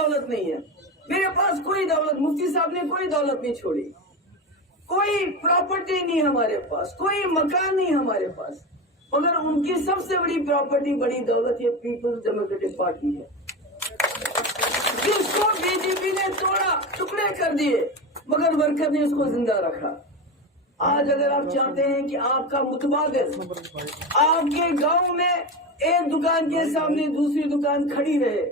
दौलत नहीं है, मेरे पास कोई दौलत, मुफ्ती साहब ने कोई दौलत नहीं छोड़ी, कोई प्रॉपर्टी नहीं हमारे पास, कोई मकान नहीं हमारे पास, मगर उनकी सबसे बड़ी प्रॉपर्टी, बड़ी दौलत ये पीपल्स डेमोक्रेटिक पार्टी है, जिसको बीजेपी ने तोड़ा, टुकड़े कर दिए, मगर वर्कर ने उसको जिंदा रखा। आज अगर आप चाहते हैं कि आपका मुतबादिल आपके गांव में एक दुकान के सामने दूसरी दुकान खड़ी रहे,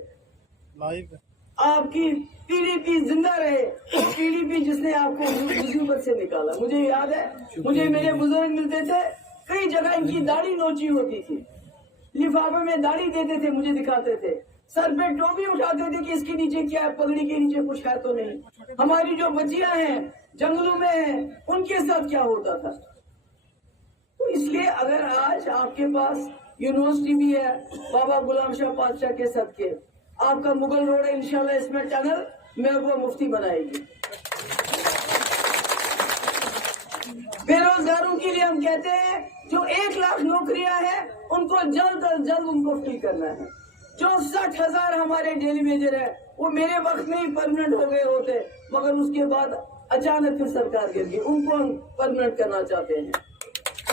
आपकी पीडीपी जिंदा रहे, पीडीपी जिसने आपको मुसीबत से निकाला। मुझे याद है, मुझे मेरे बुजुर्ग मिलते थे, कई जगह इनकी दाढ़ी नोची होती थी, लिफाफे में दाढ़ी देते थे, मुझे दिखाते थे, सर पे टोपी उठाते थे कि इसके नीचे क्या है, पगड़ी के नीचे कुछ है तो नहीं। हमारी जो बच्चियां हैं जंगलों में हैं, उनके साथ क्या होता था। तो इसलिए अगर आज आपके पास यूनिवर्सिटी भी है, बाबा गुलाम शाह पातशाह के सदके, आपका मुगल रोड है, इंशाल्लाह इसमें टनल महबूबा मुफ्ती बनाएगी। बेरोजगारों के लिए हम कहते हैं जो 1 लाख नौकरियां हैं उनको जल्द अज जल्द उनको फ्री करना है। जो 60,000 हमारे डेली वेजर है वो मेरे वक्त में ही परमानेंट हो गए होते, मगर उसके बाद अचानक फिर सरकार गिर गई, उनको हम परमानेंट करना चाहते हैं।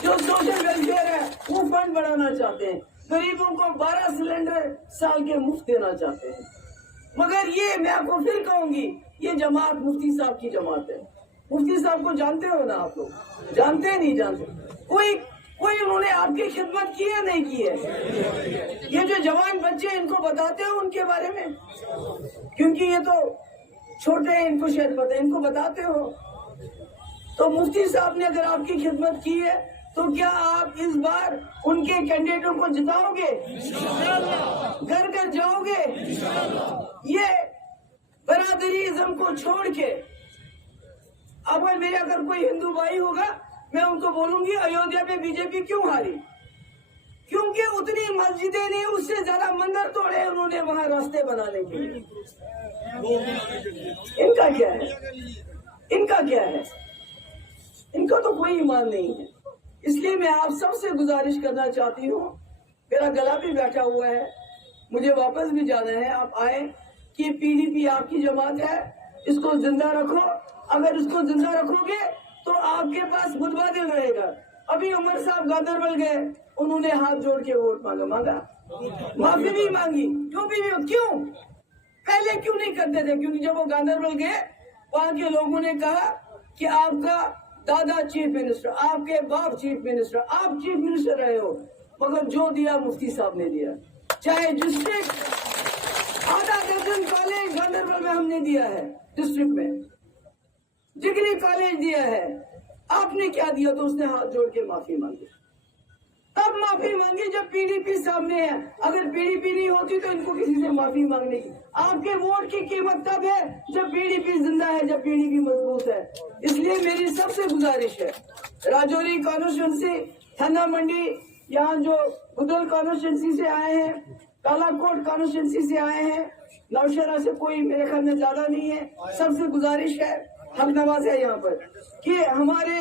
जो सोशल वेलफेयर है वो फंड बढ़ाना चाहते हैं, गरीबों को 12 सिलेंडर साल के मुफ्त देना चाहते हैं। मगर ये मैं आपको फिर कहूंगी, ये जमात मुफ्ती साहब की जमात है। मुफ्ती साहब को जानते हो ना आप लोग? जानते हैं, नहीं जानते? कोई उन्होंने आपकी खिदमत की है, नहीं की है? ये जो जवान बच्चे इनको बताते हो उनके बारे में, क्योंकि ये तो छोटे हैं, इनको शायद पता है, इनको बताते हो। तो मुफ्ती साहब ने अगर आपकी खिदमत की है तो क्या आप इस बार उनके कैंडिडेटों को जिताओगे? घर घर जाओगे? ये बरादरीज़म को छोड़ के अब मेरे अगर कोई हिंदू भाई होगा, मैं उनको बोलूंगी अयोध्या में बीजेपी क्यों हारी? क्योंकि उतनी मस्जिदें नहीं, उससे ज्यादा मंदिर तोड़े उन्होंने वहां रास्ते बनाने के लिए। इनका क्या है? इनका क्या है? इनका तो कोई ईमान नहीं है। इसलिए मैं आप सबसे गुजारिश करना चाहती हूँ, मेरा गला भी बैठा हुआ है, मुझे वापस भी जाना है, आप आए कि पीडीपी आपकी जमात है, इसको जिंदा रखो। अगर इसको जिंदा रखोगे तो आपके पास मुतबादिल रहेगा। अभी उमर साहब गांधरबल गए, उन्होंने हाथ जोड़ के वोट मांगा, माफी भी मांगी, जो भी क्यों पहले क्यों नहीं करते थे? क्योंकि जब वो गांधरबल गए, वहां के लोगों ने कहा कि आपका दादा चीफ मिनिस्टर, आपके बाप चीफ मिनिस्टर, आप चीफ मिनिस्टर रहे हो, मगर जो दिया मुफ्ती साहब ने दिया। चाहे डिस्ट्रिक्ट आधा दर्जन कॉलेज गांधरबल में हमने दिया है, डिस्ट्रिक्ट में डिग्री कॉलेज दिया है, आपने क्या दिया? तो उसने हाथ जोड़ के माफी मांगी। तब माफी मांगी जब पीडीपी सामने है। अगर पीडीपी नहीं होती तो इनको किसी से माफी मांगने की। आपके वोट की कीमत तब है जब पीडीपी जिंदा है, जब पीडीपी मजबूत है। इसलिए मेरी सबसे गुजारिश है, राजौरी कॉन्स्टिट्यूंसी, थाना मंडी, यहाँ जो बुदल कॉन्स्टिट्यूंसी से आए हैं, कालाकोट कॉन्स्टिट्यूंसी से आए हैं, नौशहरा से कोई मेरे ख्याल में ज्यादा नहीं है, सबसे गुजारिश है, हक नवाज है यहाँ पर, कि हमारे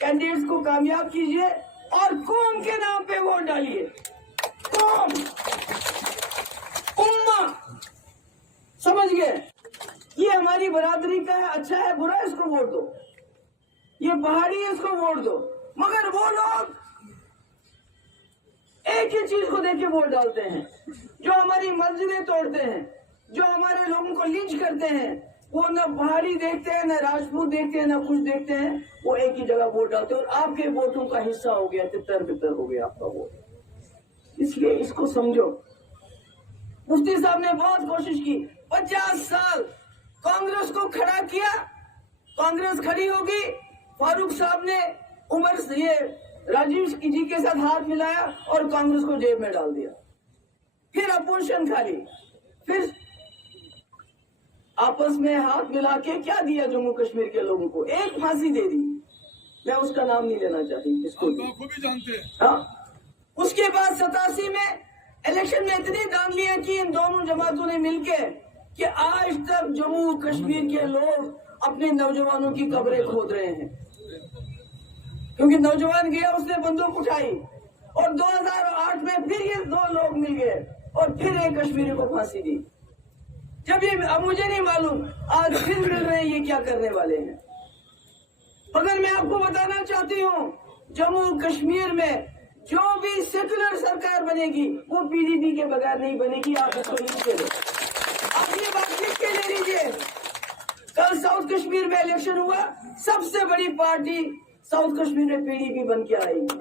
कैंडिडेट्स को कामयाब कीजिए और कौम के नाम पे वोट डालिए। कौम, उम्मा, समझ गए? ये हमारी बरादरी का है, अच्छा है बुरा है, इसको वोट दो। ये पहाड़ी है, इसको वोट दो। मगर वो लोग एक ही चीज को देख के वोट डालते हैं, जो हमारी मस्जिदें तोड़ते हैं, जो हमारे लोगों को लिंच करते हैं, वो न पहाड़ी देखते हैं, न राजपूत देखते हैं, न कुछ देखते हैं, वो एक ही जगह वोट डालते हैं और आपके वोटों का हिस्सा हो गया, तितर बितर हो गया आपका वोट। इसलिए इसको समझो। मुफ्ती साहब ने बहुत कोशिश की, 50 साल कांग्रेस को खड़ा किया, कांग्रेस खड़ी होगी, फारूक साहब ने उमर से ये राजीव जी के साथ हाथ मिलाया और कांग्रेस को जेब में डाल दिया। फिर अपोजिशन खा ली, फिर आपस में हाथ मिला के क्या दिया जम्मू कश्मीर के लोगों को? एक फांसी दे दी, मैं उसका नाम नहीं लेना चाहती, इसको भी जानते हैं। हाँ, उसके बाद 87 में इलेक्शन में इतनी दान लिया कि इन दोनों जमातों ने मिलके कि आज तक जम्मू कश्मीर के लोग अपने नौजवानों की कब्रें खोद रहे हैं, क्योंकि नौजवान गया, उसने बंदूक उठाई और 2008 में फिर ये 2 लोग मिल गए और फिर एक कश्मीरी को फांसी दी। जब ये अब मुझे नहीं मालूम आज फिर मिल रहे हैं ये क्या करने वाले हैं। मगर मैं आपको बताना चाहती हूँ जम्मू कश्मीर में जो भी सेकुलर सरकार बनेगी वो पीडीपी के बगैर नहीं बनेगी। आप इसको लिख के लो, आप ये बात लिख के ले लीजिए। कल साउथ कश्मीर में इलेक्शन हुआ, सबसे बड़ी पार्टी साउथ कश्मीर में पीडीपी बन के आएगी।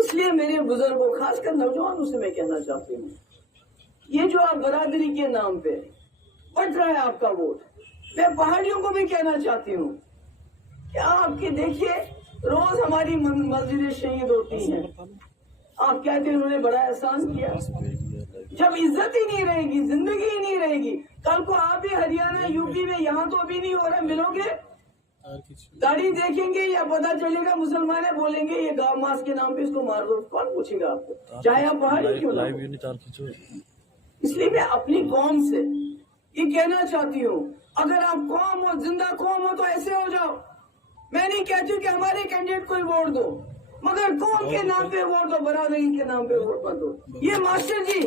इसलिए मेरे बुजुर्गों, खासकर नौजवानों से मैं कहना चाहती हूँ, ये जो आप बरादरी के नाम पे बट रहा है आपका वोट, मैं पहाड़ियों को भी कहना चाहती हूँ कि आपके देखिए रोज हमारी मस्जिदें शहीद होती हैं। आप कहते हैं उन्होंने बड़ा एहसान किया। जब इज्जत ही नहीं रहेगी, जिंदगी ही नहीं रहेगी, कल को आप भी हरियाणा यूपी में, यहाँ तो अभी नहीं हो रहा, मिलोगे, गाड़ी देखेंगे या पता चलेगा मुसलमान है, बोलेंगे ये गांव मास के नाम पे इसको मार दो, कौन पूछेगा आपको, चाहे आप पहाड़ी क्यों ना हो। इसलिए मैं अपनी कौम से ये कहना चाहती हूँ, अगर आप कौम हो, जिंदा कौम हो तो ऐसे हो जाओ। मैं नहीं कहती हूँ कि हमारे कैंडिडेट को ही वोट दो, मगर कौम के नाम पे वोट दो, बरादरी के नाम पे वोट मत दो। ये मास्टर जी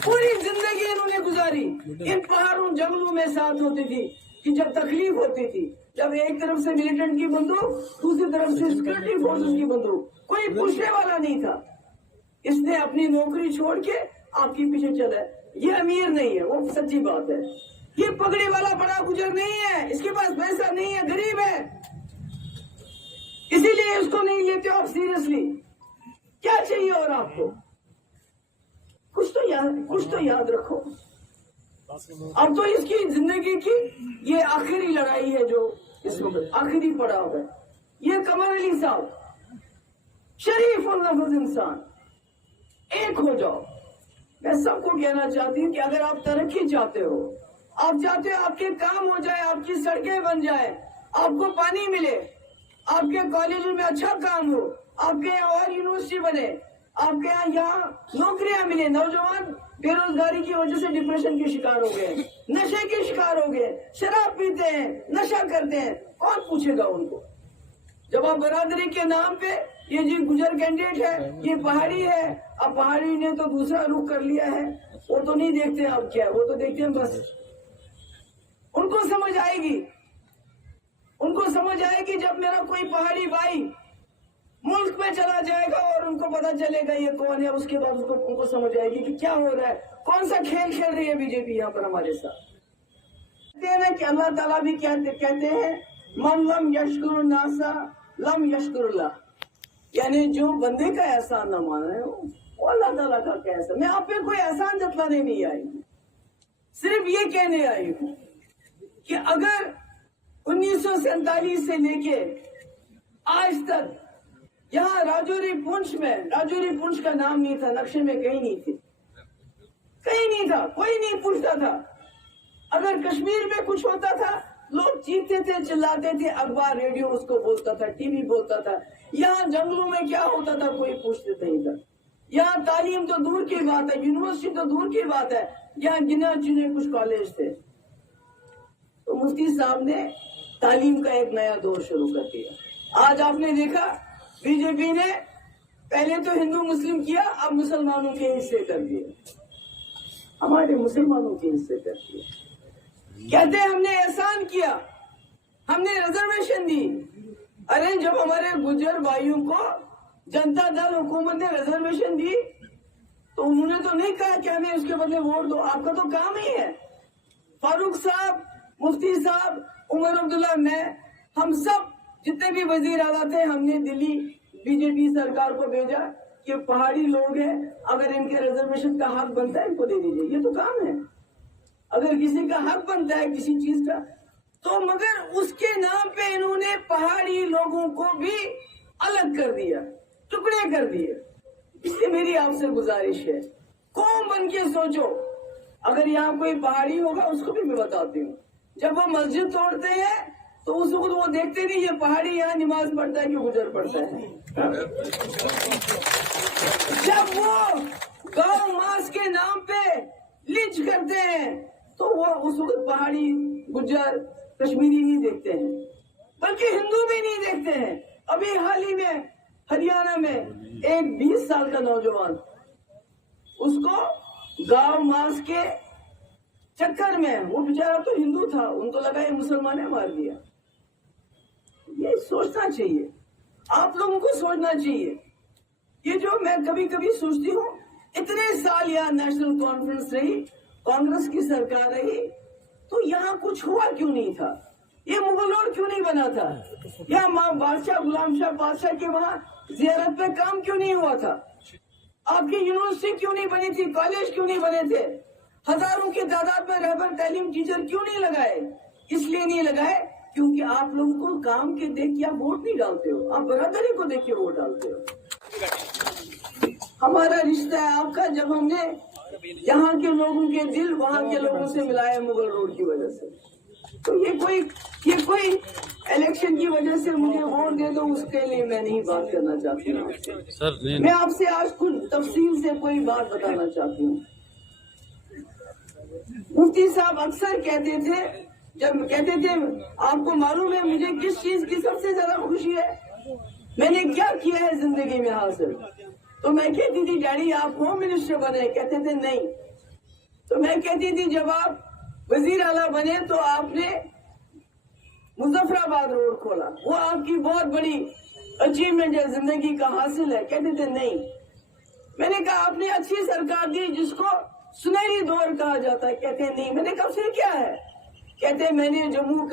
पूरी जिंदगी इन्होंने गुजारी इन पहाड़ों जंगलों में साथ होती थी कि जब तकलीफ होती थी, जब एक तरफ से मिलिटेंट की बंदूक, दूसरी तरफ से सिक्योरिटी फोर्सेस की बंदूक, कोई पूछने वाला नहीं था। इसने अपनी नौकरी छोड़ के आपके पीछे चला है। ये अमीर नहीं है, वो सच्ची बात है। ये पगड़ी वाला बड़ा गुजर नहीं है, इसके पास पैसा नहीं है, गरीब है, इसीलिए इसको नहीं लेते आप सीरियसली। क्या चाहिए और आपको? कुछ तो याद रखो। अब तो इसकी जिंदगी की ये आखिरी लड़ाई है, जो इस वक्त आखिरी पड़ाव है। ये कमर अली साहब शरीफ और नफज इंसान, एक हो जाओ। मैं सबको कहना चाहती हूँ कि अगर आप तरक्की चाहते हो, आप चाहते हो आपके काम हो जाए, आपकी सड़कें बन जाए, आपको पानी मिले, आपके कॉलेजों में अच्छा काम हो, आपके यहाँ और यूनिवर्सिटी बने, आपके यहाँ नौकरियां मिले। नौजवान बेरोजगारी की वजह से डिप्रेशन के शिकार हो गए, नशे के शिकार हो गए, शराब पीते हैं, नशा करते हैं, कौन पूछेगा उनको? जब आप बरादरी के नाम पे ये जी गुजर कैंडिडेट है, ये पहाड़ी है, अब पहाड़ी ने तो दूसरा रुख कर लिया है, वो तो नहीं देखते आप क्या, वो तो देखते हैं बस। उनको समझ आएगी, उनको समझ आएगी जब मेरा कोई पहाड़ी भाई मुल्क में चला जाएगा और उनको पता चलेगा ये कौन है, उसके बाद उनको समझ आएगी कि क्या हो रहा है, कौन सा खेल खेल रही है बीजेपी यहाँ पर हमारे साथ। कहते हैं ना कि अल्लाह ताला भी कहते हैं मन लम यशकुर नासा लम यशकुरुल्लाह, यानी जो बंदे का एहसान न माना है वो अल्लाह ताला का क्या एहसान। मैं आप पे कोई एहसान जतलाने नहीं आई, सिर्फ ये कहने आई हूँ कि अगर 1947 से लेके आज तक यहाँ राजौरी पुंछ में, राजौरी पुंछ का नाम नहीं था, नक्शे में कहीं नहीं थी, कहीं नहीं था, कोई नहीं पूछता था। अगर कश्मीर में कुछ होता था लोग चीखते थे, चिल्लाते थे, अखबार रेडियो उसको बोलता था, टीवी बोलता था। यहाँ जंगलों में क्या होता था कोई पूछते नहीं था। यहाँ तालीम तो दूर की बात है, यूनिवर्सिटी तो दूर की बात है, यहाँ गिने चुने कुछ कॉलेज थे। तो मुफ्ती साहब ने तालीम का एक नया दौर शुरू कर दिया। आज आपने देखा बीजेपी ने पहले तो हिंदू मुस्लिम किया, अब मुसलमानों के हिस्से कर दिए, हमारे मुसलमानों के हिस्से कर दिए। कहते हैं हमने एहसान किया, हमने रिजर्वेशन दी। अरे जब हमारे गुजर भाइयों को जनता दल हुकूमत ने रिजर्वेशन दी तो उन्होंने तो नहीं कहा कि हमें उसके बदले वोट दो, आपका तो काम ही है। फारूक साहब, मुफ्ती साहब, उमर अब्दुल्ला, मैं, हम सब जितने भी वजीर आला थे, हमने दिल्ली बीजेपी सरकार को भेजा कि पहाड़ी लोग हैं, अगर इनके रिजर्वेशन का हक बनता है इनको दे दीजिए, ये तो काम है। अगर किसी का हक बनता है किसी चीज का तो, मगर उसके नाम पे इन्होंने पहाड़ी लोगों को भी अलग कर दिया, टुकड़े कर दिए। इसलिए मेरी आपसे गुजारिश है, कौम बन के सोचो। अगर यहाँ कोई पहाड़ी होगा उसको भी मैं बताती हूँ, जब वो मस्जिद तोड़ते हैं तो उस वक्त वो देखते नहीं ये पहाड़ी यहाँ नमाज पढ़ता है कि गुजर पढ़ता है। जब वो गांव मास के नाम पे लिंच करते हैं तो वो उस वक्त पहाड़ी गुजर कश्मीरी नहीं देखते हैं, बल्कि हिंदू भी नहीं देखते हैं। अभी हाल ही में हरियाणा में एक 20 साल का नौजवान, उसको गांव मास के चक्कर में, वो बेचारा तो हिंदू था, उनको लगा ये मुसलमान ने मार दिया। ये सोचना चाहिए, आप लोगों को सोचना चाहिए। ये जो मैं कभी कभी सोचती हूँ, इतने साल यहाँ नेशनल कॉन्फ्रेंस रही, कांग्रेस की सरकार रही, तो यहाँ कुछ हुआ क्यों नहीं था? ये मुगल रोड क्यों नहीं बना था? या बादशाह गुलाम शाह बादशाह के वहाँ जियारत पे काम क्यों नहीं हुआ था? आपकी यूनिवर्सिटी क्यों नहीं बनी थी? कॉलेज क्यों नहीं बने थे? हजारों की तादाद में रहबर तालीम टीचर क्यों नहीं लगाए? इसलिए नहीं लगाए क्योंकि आप लोगों को काम के देख के आप वोट नहीं डालते हो, आप बरादरी को देख के वोट डालते हो। हमारा रिश्ता है आपका, जब हमने यहाँ के लोगों के दिल वहाँ के लोगों से मिलाया मुगल रोड की वजह से। तो ये कोई इलेक्शन की वजह से मुझे वोट दे दो, उसके लिए मैं नहीं बात करना चाहती हूँ। मैं आपसे आज कुछ तफसील से कोई बात बताना चाहती हूँ। मुफ्ती साहब अक्सर कहते थे, जब कहते थे आपको मालूम है मुझे किस चीज की सबसे ज्यादा खुशी है, मैंने क्या किया है जिंदगी में हासिल, तो मैं कहती थी डैडी आप होम मिनिस्टर बने, कहते थे नहीं। तो मैं कहती थी जब आप वजीर आला बने तो आपने मुजफ्फराबाद रोड खोला, वो आपकी बहुत बड़ी अचीवमेंट है, जिंदगी का हासिल है, कहते थे नहीं। मैंने कहा आपने अच्छी सरकार दी जिसको सुनहरी दौर कहा जाता है, कहते नहीं। मैंने कब से क्या है, कहते मैंने जम्मू